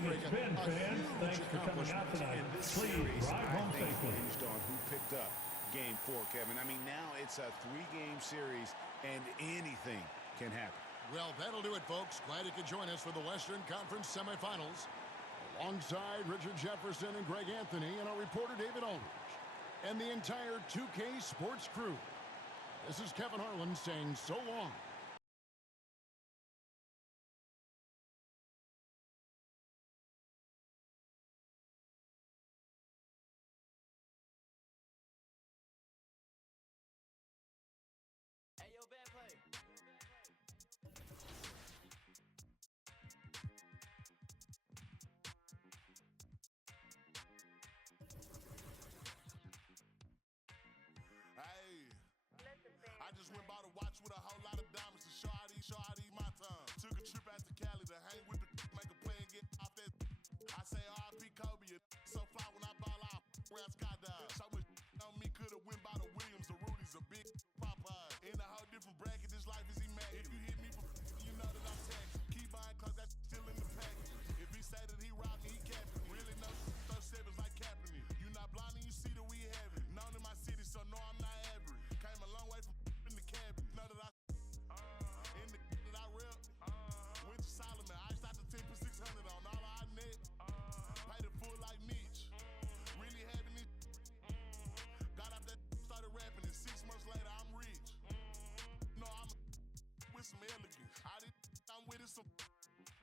evening. It's been, fans. Thanks for coming out tonight. Please drive home safely. Hinged on who picked up Game 4, Kevin. I mean, now it's a 3-game series, and anything can happen. Well, that'll do it, folks. Glad you could join us for the Western Conference semifinals. Alongside Richard Jefferson and Greg Anthony and our reporter David Aldridge and the entire 2K Sports crew. This is Kevin Harlan saying so long.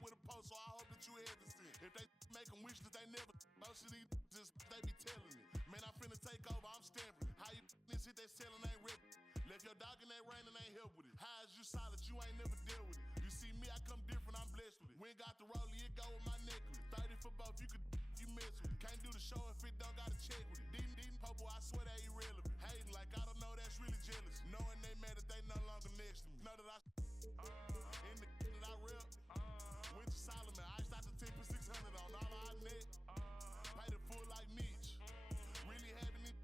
With a post, so I hope that you ever see. If they make them wish that they never, most of these just they be telling it. Man, I'm finna take over, I'm stamping. How you this shit they selling ain't rip. Left your dog in that rain and ain't help with it. How is you solid, you ain't never deal with it. You see me, I come different, I'm blessed with it. We ain't got the rollie, it go with my necklace. 30 for both, you could you mess with it. Can't do the show if it don't got a check with it. These Popo, I swear they irrelevant. Hating like I don't know, that's really jealous. Knowing they mad that they no longer next to me. Know that I in the that I rep. Winter Solomon, I shot the 10 for 600 on all our net. Paid it full like Mitch. Really having it.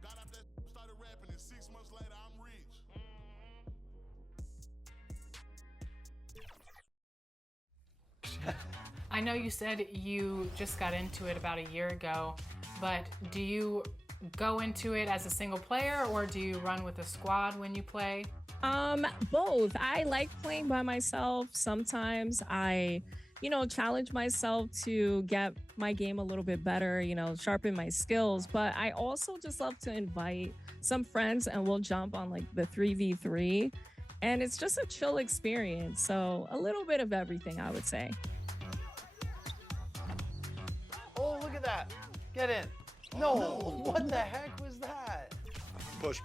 Got out that started rapping, and 6 months later I'm rich. I know you said you just got into it about a year ago, but do you go into it as a single player or do you run with a squad when you play? Both. I like playing by myself. Sometimes I, challenge myself to get my game a little bit better, sharpen my skills. But I also just love to invite some friends and we'll jump on like the 3v3. And it's just a chill experience. So a little bit of everything, I would say. Oh, look at that. Get in. No, what the heck was that? Push.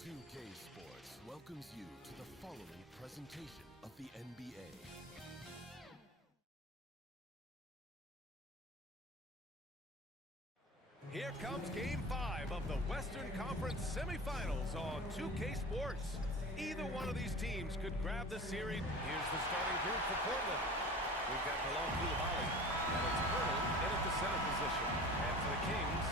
2K Sports welcomes you to the following presentation of the NBA. Here comes Game 5 of the Western Conference Semifinals on 2K Sports. Either one of these teams could grab the series. Here's the starting group for Portland. We've got Bilal Coulibaly, and it's Pirtle in at the center position. And for the Kings,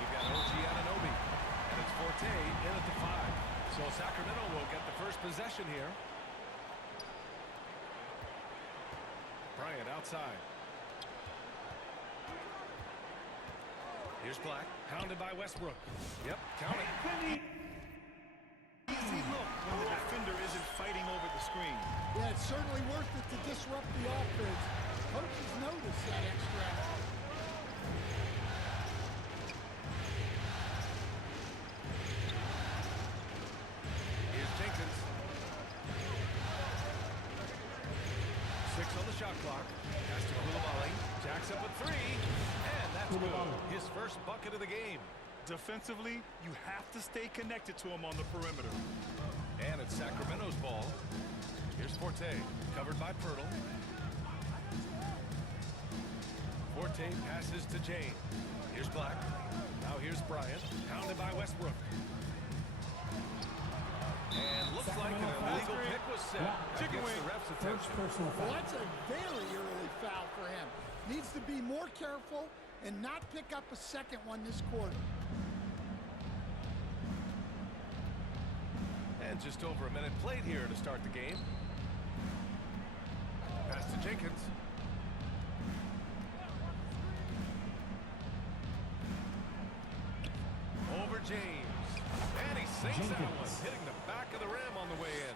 you've got OG Anunoby, and it's Forte in at the 5. So Sacramento will get the first possession here. Bryant outside. Here's Black, hounded by Westbrook. Yep, count it. Easy look when the defender isn't fighting over the screen. Yeah, it's certainly worth it to disrupt the offense. Coaches notice that extra effort. Here's Jenkins. 6 on the shot clock. Pass to Coulibaly. Jacks up with 3. And that's good. His first bucket of the game. Defensively, you have to stay connected to him on the perimeter. And it's Sacramento's ball. Here's Forte, covered by Pirtle. Forte passes to James. Here's Black. Now here's Bryant, hounded by Westbrook. And looks like an illegal pick was set. Chicken Gets wing. the ref's attention. Well, that's a very early foul for him. Needs to be more careful and not pick up a second one this quarter. And And just over a minute played here to start the game. Pass to Jenkins. Over James. And he sinks that one, hitting the back of the rim on the way in.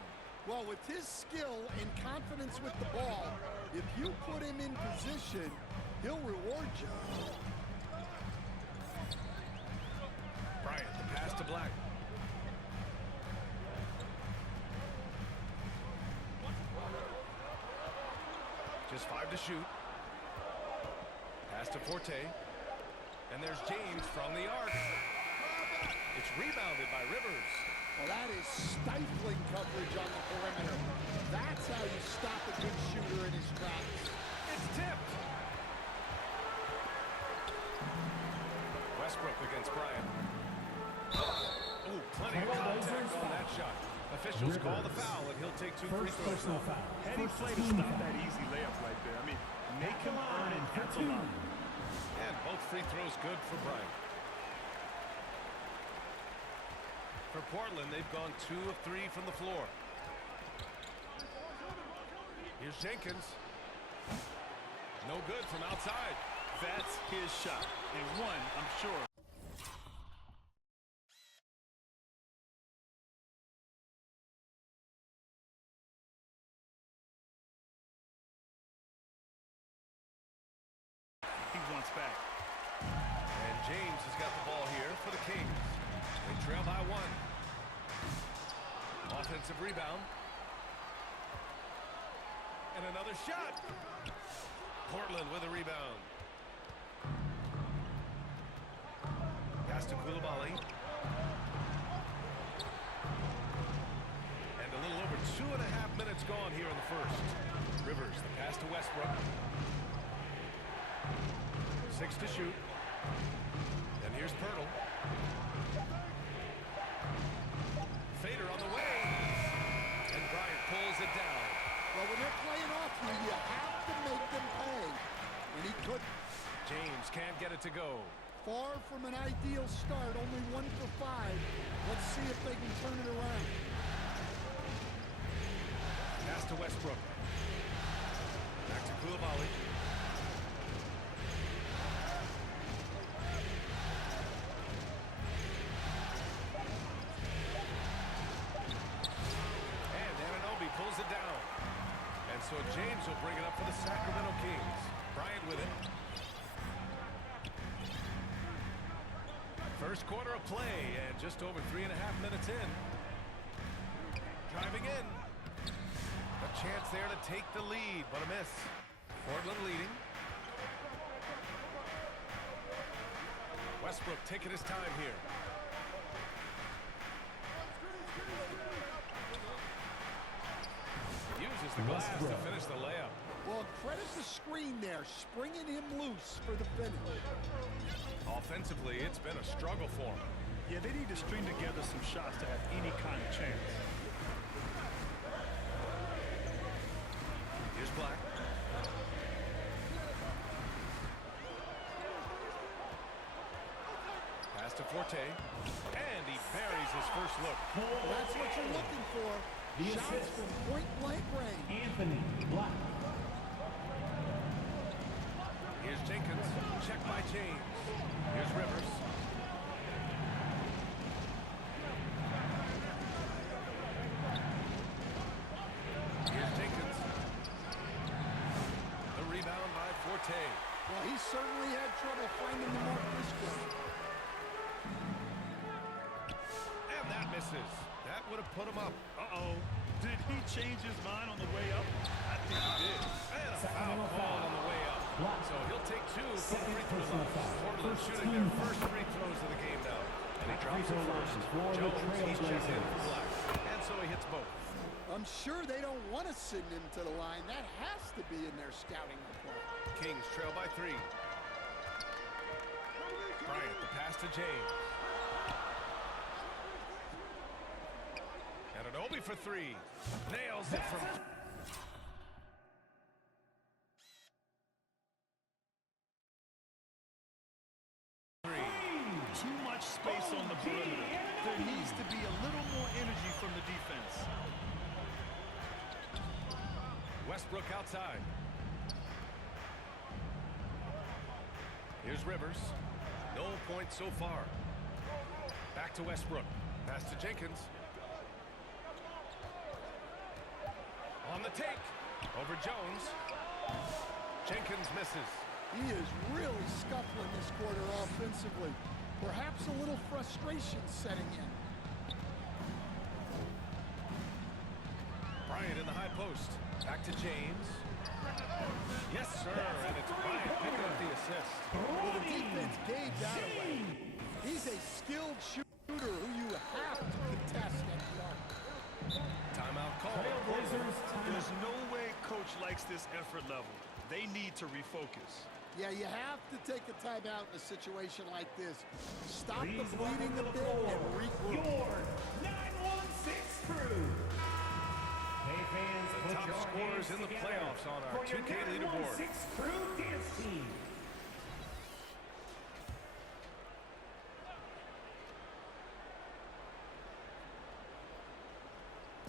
Well, with his skill and confidence with the ball, if you put him in position, he'll reward you. Bryant, the pass to Black. Just 5 to shoot. Pass to Forte. And there's James from the arc. It's rebounded by Rivers. Well, that is stifling coverage on the perimeter. That's how you stop a good shooter in his tracks. It's tipped. Westbrook against Bryant. Oh, plenty of contact on that shot. Officials call the foul, and he'll take 2 free throws. Heady play to stop that easy layup right there. I mean, make him earn it at the line. And both free throws good for Bryant. For Portland, they've gone 2 of 3 from the floor. Here's Jenkins. No good from outside. That's his shot. And one, I'm sure. He wants back. And James has got the ball here for the Kings. They trail by 1. Offensive rebound. And another shot. Portland with a rebound. Pass to Coulibaly. And a little over 2.5 minutes gone here in the first. Rivers, the pass to Westbrook. 6 to shoot. And here's Pirtle. Fader on the way. And Bryant pulls it down. Well, when they're playing off you have to make them pay. And he couldn't. James can't get it to go. Far from an ideal start, only 1 for 5. Let's see if they can turn it around. Pass to Westbrook. Back to Coulibaly. And Anunoby pulls it down. And so James will bring it up for the Sacramento Kings. Bryant with it. First quarter of play, and just over 3.5 minutes in. Driving in. A chance there to take the lead, but a miss. Portland leading. Westbrook taking his time here. Uses the glass to finish the layup. Well, credit the screen there, springing him loose for the finish. Offensively, it's been a struggle for him. Yeah, they need to string together some shots to have any kind of chance. Here's Black. Pass to Forte. And he buries his first look. That's what you're looking for. Shots from point-blank range. Anthony Black. Here's Jenkins. Check by James. Here's Rivers. Here's Jenkins. The rebound by Forte. Well, he certainly had trouble finding the mark this game. And that misses. That would have put him up. Uh-oh. Did he change his mind on the way up? I think he did. And a foul call on the way up. So he'll take 2 for the free throw line. Portland shooting their first free throws of the game now. And he drops it first. Jones, he's checked in for Black. And so he hits both. I'm sure they don't want to send him to the line. That has to be in their scouting report. Kings trail by 3. Bryant, the pass to James. And Anunoby for 3. Nails it from... Too much space on the perimeter. There needs to be a little more energy from the defense. Westbrook outside. Here's Rivers. No points so far. Back to Westbrook. Pass to Jenkins. On the take. Over Jones. Jenkins misses. He is really scuffling this quarter offensively. Perhaps a little frustration setting in. Bryant in the high post. Back to James. Yes, sir. And it's Bryant picking up the assist. Well, the defense gave that away. He's a skilled shooter who you have to contest at the arc. Timeout call. There's no way coach likes this effort level. They need to refocus. Yeah, you have to take a timeout in a situation like this. Stop the bleeding a bit and regroup. Your 916 crew. Hey fans, The put top your scorers hands in the together playoffs on our for your 2K leaderboard. 916 crew dance team.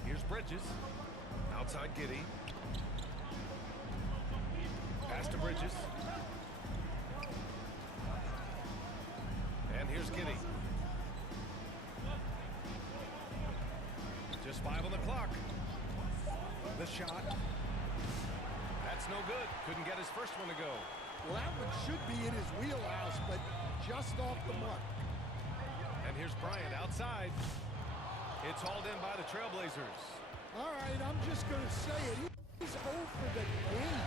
Here's Bridges. Outside Giddey. Pass to Bridges. And here's Giddey. Just 5 on the clock. The shot. That's no good. Couldn't get his first one to go. Well, that one should be in his wheelhouse, but just off the mark. And here's Bryant outside. It's hauled in by the Trailblazers. All right, I'm just going to say it. He's 0 for the game.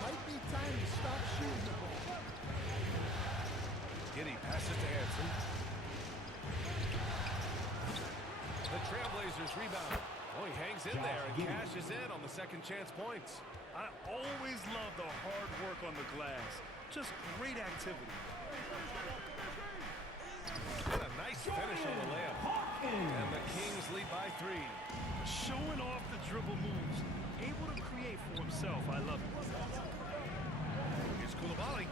Might be time to stop shooting the ball. Giddey passes to Hanson. The Trailblazers rebound. Oh, he hangs in there and cashes in on the second chance points. I always love the hard work on the glass. Just great activity. And a nice finish on the layup. And the Kings lead by 3. Showing off the dribble moves. Able to create for himself. I love it. Here's Coulibaly.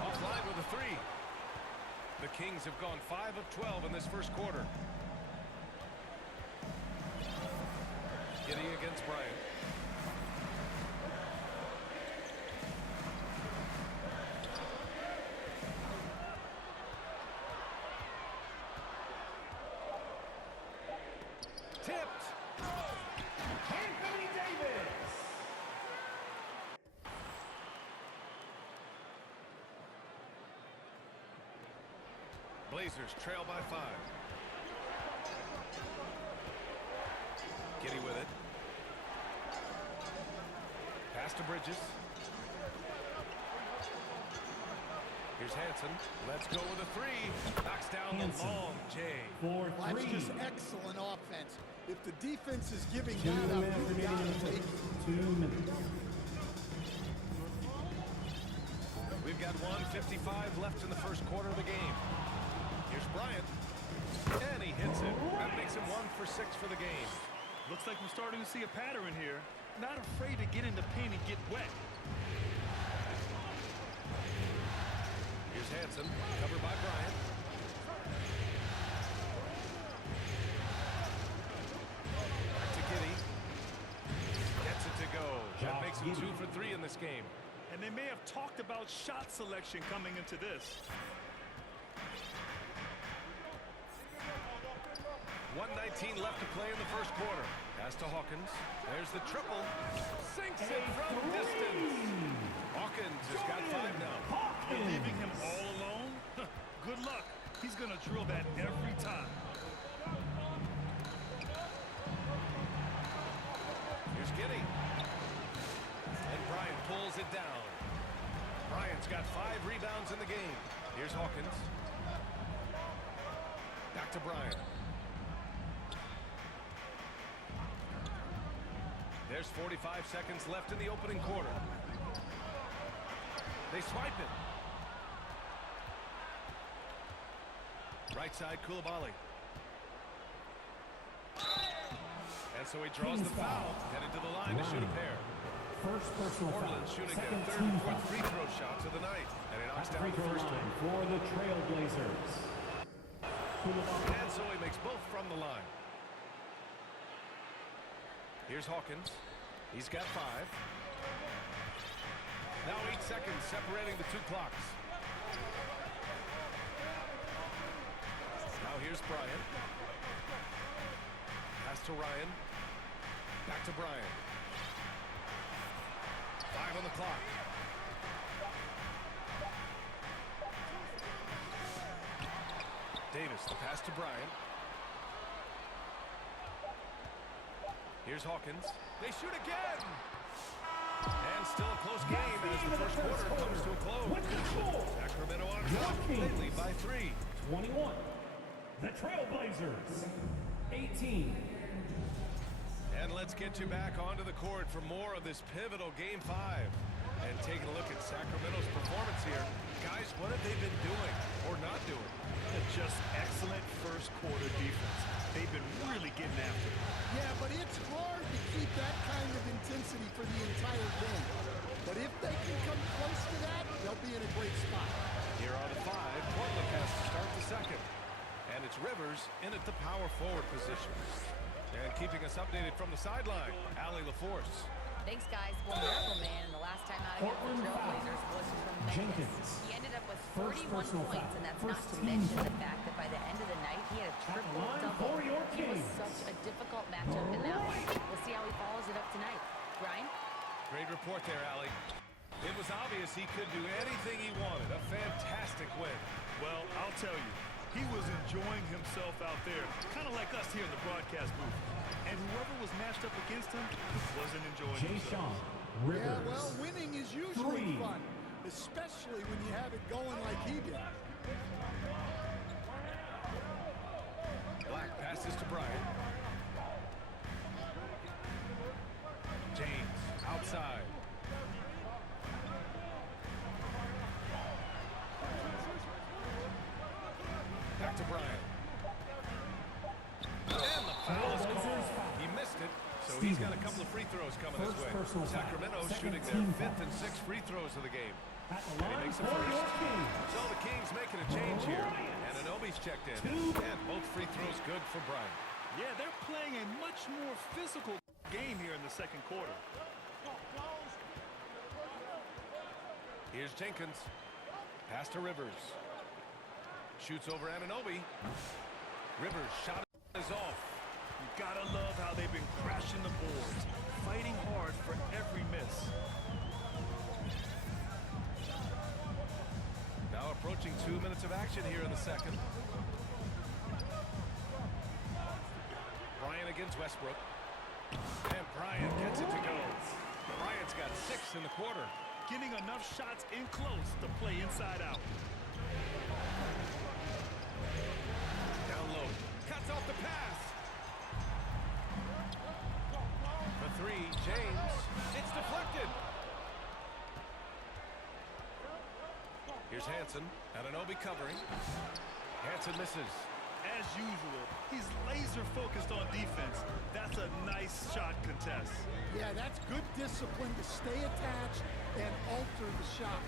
Offline with a 3. The Kings have gone 5 of 12 in this first quarter. Giddey against Bryant. Tipped. Anthony Davis. Blazers trail by 5. Giddey with it. Pass to Bridges. Here's Hanson. Let's go with a 3. Knocks down the long J. For That's 3. just excellent offense. If the defense is giving 2 that up, minutes you remaining got in to the take first. 2 minutes. We've got 1:55 left in the first quarter of the game. Here's Bryant. And he hits it. That makes him 1 for 6 for the game. Looks like we're starting to see a pattern here. Not afraid to get in the paint and get wet. Here's Hanson, covered by Bryant. Back to Giddey. Gets it to go. That makes him 2 for 3 in this game. And they may have talked about shot selection coming into this. 1:19 left to play in the first quarter. Pass to Hawkins. There's the triple. Sinks it from distance. Hawkins has got 5 now. You're leaving him all alone? Good luck. He's going to drill that every time. Here's Giddey. And Bryant pulls it down. Bryant's got 5 rebounds in the game. Here's Hawkins. Back to Bryant. There's 45 seconds left in the opening quarter. They swipe it. Right side, Coulibaly. And so he draws the foul, headed to the line to shoot a pair. First personal Portland foul. shooting Second their team 3rd foul. free throw shots of the night. And he knocks At down free the throw first line one. for the Trailblazers. And so he makes both from the line. Here's Hawkins. He's got 5. Now 8 seconds separating the 2 clocks. Now here's Bryant. Pass to Ryan. Back to Bryant. 5 on the clock. Davis, the pass to Bryant. Here's Hawkins. They shoot again! And still a close game as the first quarter comes to a close. Sacramento on top. They lead by 3. 21. The Trailblazers, 18. And let's get you back onto the court for more of this pivotal Game 5. And taking a look at Sacramento's performance here. Guys, what have they been doing or not doing? Just excellent first quarter defense. They've been really getting after it. Yeah, but it's hard to keep that kind of intensity for the entire game. But if they can come close to that, they'll be in a great spot. Here are the 5. Portland has to start the second. And it's Rivers in at the power forward position. And keeping us updated from the sideline, Allie LaForce. Thanks, guys. Well, Miracle Man, the last time out against the Trailblazers was tremendous. He ended up with 31 points, and that's not to mention the fact that by the end of the night, he had a triple-double. He was such a difficult matchup in that one. We'll see how he follows it up tonight. Brian? Great report there, Allie. It was obvious he could do anything he wanted. A fantastic win. Well, I'll tell you, he was enjoying himself out there, kind of like us here in the broadcast booth. And whoever was matched up against him wasn't enjoying himself. Yeah, well, winning is usually fun, especially when you have it going like he did. Black passes to Bryant. James outside. Back to Bryant. And the foul is called. He missed it, so he's got a couple of free throws coming his way. Sacramento shooting their 5th and 6th free throws of the game. And he makes the first. So the Kings making a change here. And Anunoby's checked in. And both free throws good for Bryant. Yeah, they're playing a much more physical game here in the second quarter. Here's Jenkins. Pass to Rivers. Shoots over Anunoby. Rivers shot is off. You gotta love how they've been crashing the boards, fighting hard for every miss. Now approaching 2 minutes of action here in the second. Bryant against Westbrook. And Bryant gets it to go. Bryant's got 6 in the quarter. Getting enough shots in close to play inside out. Down low. Cuts off the pass. For 3, James. It's deflected. Here's Hansen. Anunoby covering. Hansen misses. As usual, he's laser focused on defense. That's a nice shot contest. Yeah, that's good discipline to stay attached and alter the shot.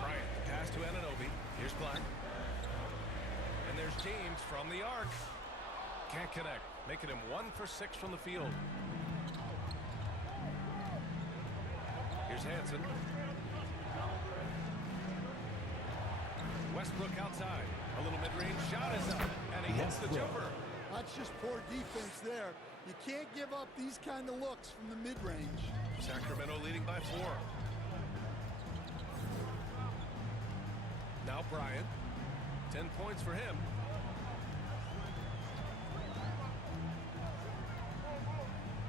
Bryant, pass to Anunoby. Here's Black. And there's James from the arc. Can't connect, making him 1 for 6 from the field. Here's Hansen. Westbrook outside. A little mid-range shot is up, and he hits the jumper. That's just poor defense there. You can't give up these kind of looks from the mid-range. Sacramento leading by 4. Now Bryant. 10 points for him.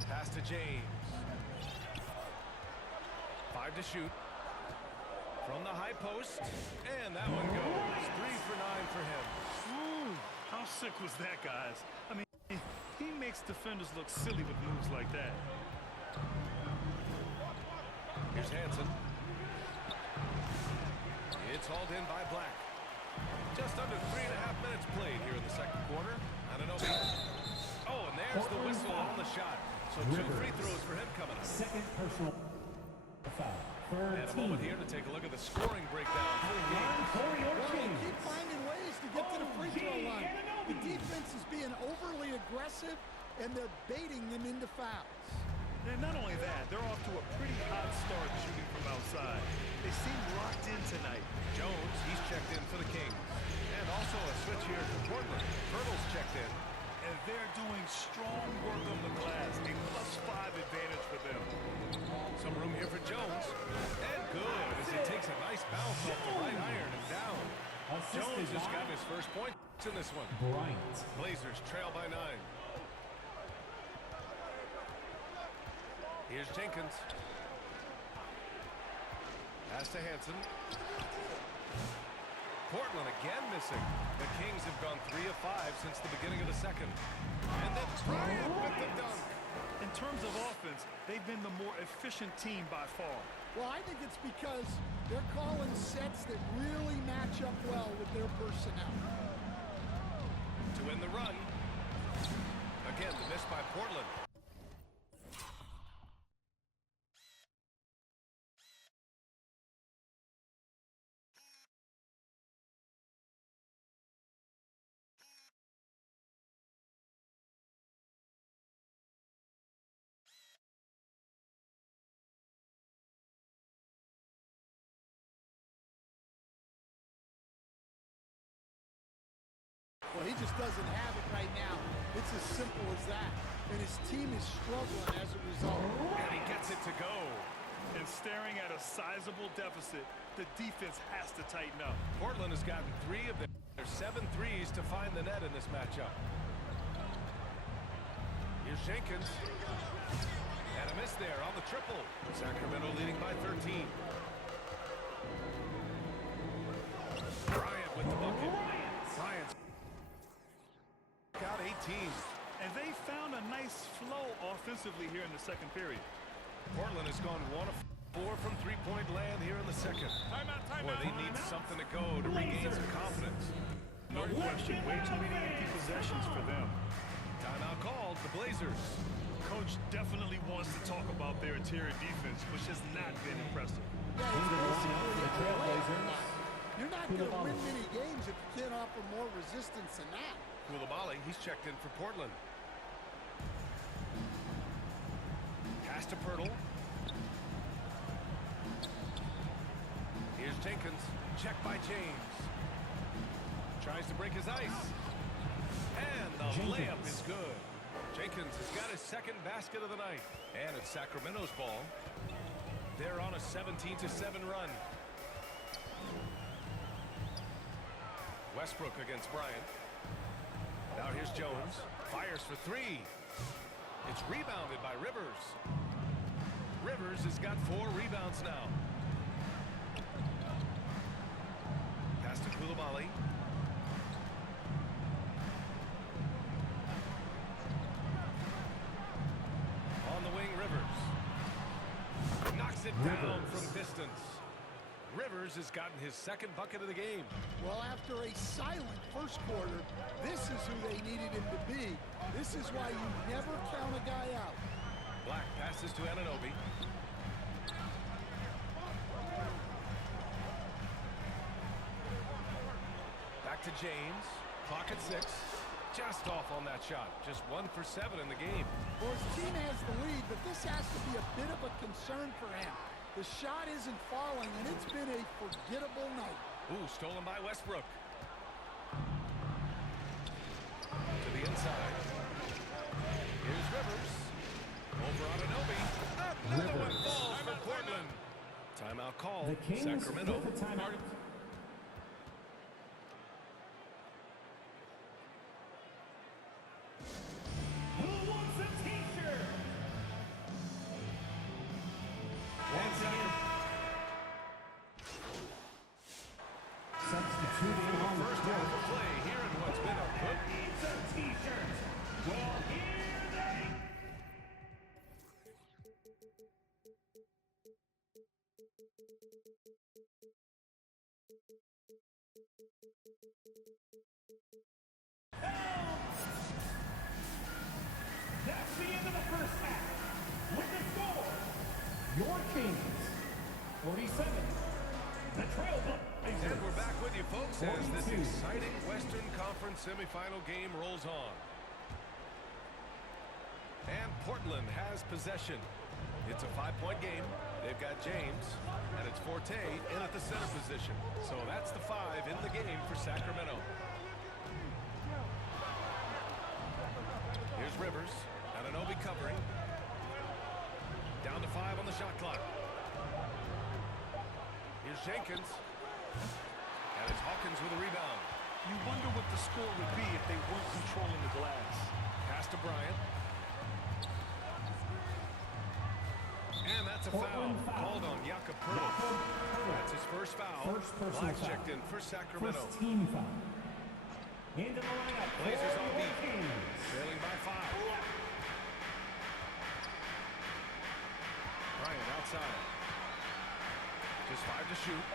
Pass to James. 5 to shoot. From the high post. And that one goes. 3 for 9 for him. Ooh, how sick was that, guys? I mean, he makes defenders look silly with moves like that. Here's Hansen. It's hauled in by Black. Just under 3.5 minutes played here in the second quarter. Anunoby. Oh, and there's the whistle on the shot. So 2 free throws for him coming up. Second personal foul. And a moment here to take a look at the scoring breakdown for the game. Well, they keep finding ways to get to the free throw line. The defense is being overly aggressive, and they're baiting them into fouls. And not only that, they're off to a pretty hot start shooting from outside. They seem locked in tonight. Jones, he's checked in for the Kings. And also a switch here for Portland. Hurdle's checked in. And they're doing strong work on the glass. A +5 advantage for them. Some room here for Jones. And good as he takes a nice bounce off the right iron and down. Jones has gotten his first point in this one. Bryant. Blazers trail by 9. Here's Jenkins. Pass to Hansen. Portland again missing. The Kings have gone 3 of 5 since the beginning of the second. And then Bryant with the dunk. In terms of offense, they've been the more efficient team by far. Well, I think it's because they're calling sets that really match up well with their personnel. To win the run. Again, the miss by Portland. Well, he just doesn't have it right now. It's as simple as that. And his team is struggling as a result. And he gets it to go. And staring at a sizable deficit, the defense has to tighten up. Portland has gotten 3 of their 7 threes to find the net in this matchup. Here's Jenkins. And a miss there on the triple. Sacramento leading by 13. Bryant with the bucket. Bryant's got 18. And they found a nice flow offensively here in the second period. Portland has gone 1 of 4 from three-point land here in the second. Boy, they need something to go to regain some confidence. No question, way too many empty possessions for them. Timeout called, the Blazers. Coach definitely wants to talk about their interior defense, which has not been impressive. Yeah, you're not going to win many games if you can't offer more resistance than that. Koulibaly, he's checked in for Portland. Pass to Pirtle. Here's Jenkins. Check by James. Tries to break his ice. And the layup is good. Jenkins has got his second basket of the night. And it's Sacramento's ball. They're on a 17-7 run. Westbrook against Bryant. Now here's Jones. Fires for 3. It's rebounded by Rivers. Rivers has got 4 rebounds now. Pass to Koulibaly. On the wing, Rivers. Knocks it down from distance. Rivers has gotten his second bucket of the game. Well, after a silent first quarter, this is who they needed him to be. This is why you never count a guy out. Black passes to Anunoby. Back to James. Clock at 6. Just off on that shot. Just 1 for 7 in the game. Well, his team has the lead, but this has to be a bit of a concern for him. The shot isn't falling, and it's been a forgettable night. Ooh, stolen by Westbrook. To the inside. Here's Rivers. Over on Anunoby. Another one falls for Portland. Timeout call. The Kings Sacramento. with the timeout. Who wants a t-shirt? Once again. Substituting on the First court. half of play here in what's been a good. Needs a t-shirt. Well, here they That's the end of the first half. With the score, your Kings 47. The Trailblazers. And we're back with you, folks, as this 42. exciting Western Conference semifinal game rolls on. And Portland has possession. It's a 5-point game. They've got James, and it's Forte in at the center position. So that's the 5 in the game for Sacramento. Here's Rivers. Anunoby covering. Down to 5 on the shot clock. Here's Jenkins. And it's Hawkins with a rebound. You wonder what the score would be if they weren't controlling the glass. Pass to Bryant. And that's a foul called on Jakob Poeltl. That's his first foul. Live checked in for Sacramento. First team foul. Into the lineup. Blazers on deep. Kings. Trailing by 5. Bryant outside. Just 5 to shoot.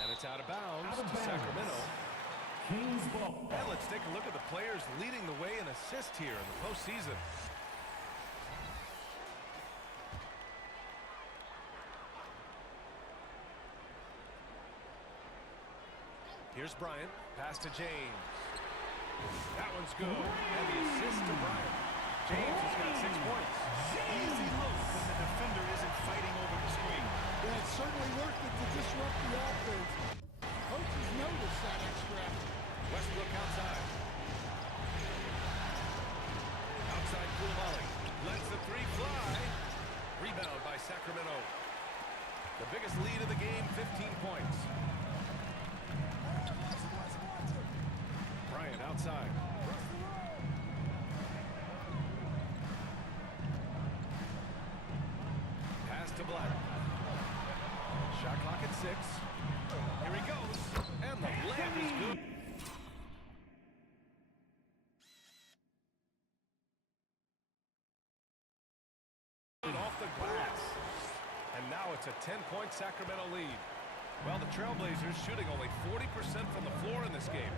And it's out of bounds to Sacramento. Kings ball. And let's take a look at the players leading the way in assists here in the postseason. Here's Bryant. Pass to James. That one's good. And the assist to Bryant. James has got 6 points. Easy look when the defender isn't fighting over the screen. Yeah, it's certainly worth it to disrupt the offense. Coaches notice that extra effort. Westbrook outside. Outside Koulibaly. Lets the 3 fly. Rebound by Sacramento. The biggest lead of the game, 15 points. Bryant outside. Pass to Black. Shot clock at 6. Here he goes. And the layup is good. Off the glass. And now it's a 10-point Sacramento lead. Well, the Trailblazers shooting only 40% from the floor in this game.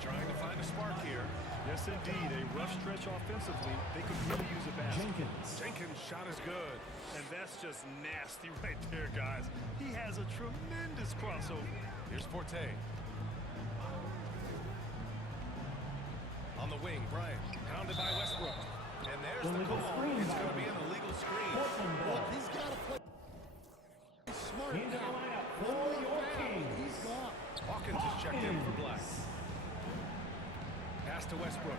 Trying to find a spark here. Yes, indeed. A rough stretch offensively. They could really use a basket. Jenkins' shot is good. And that's just nasty right there, guys. He has a tremendous crossover. Here's Forte. On the wing, Bryant. Pounded by Westbrook. And there's the call. It's going to be an illegal screen. Look, he's got to play smart. Into the lineup for your Kings. He's gone. Hawkins is checked in for Black. Pass to Westbrook.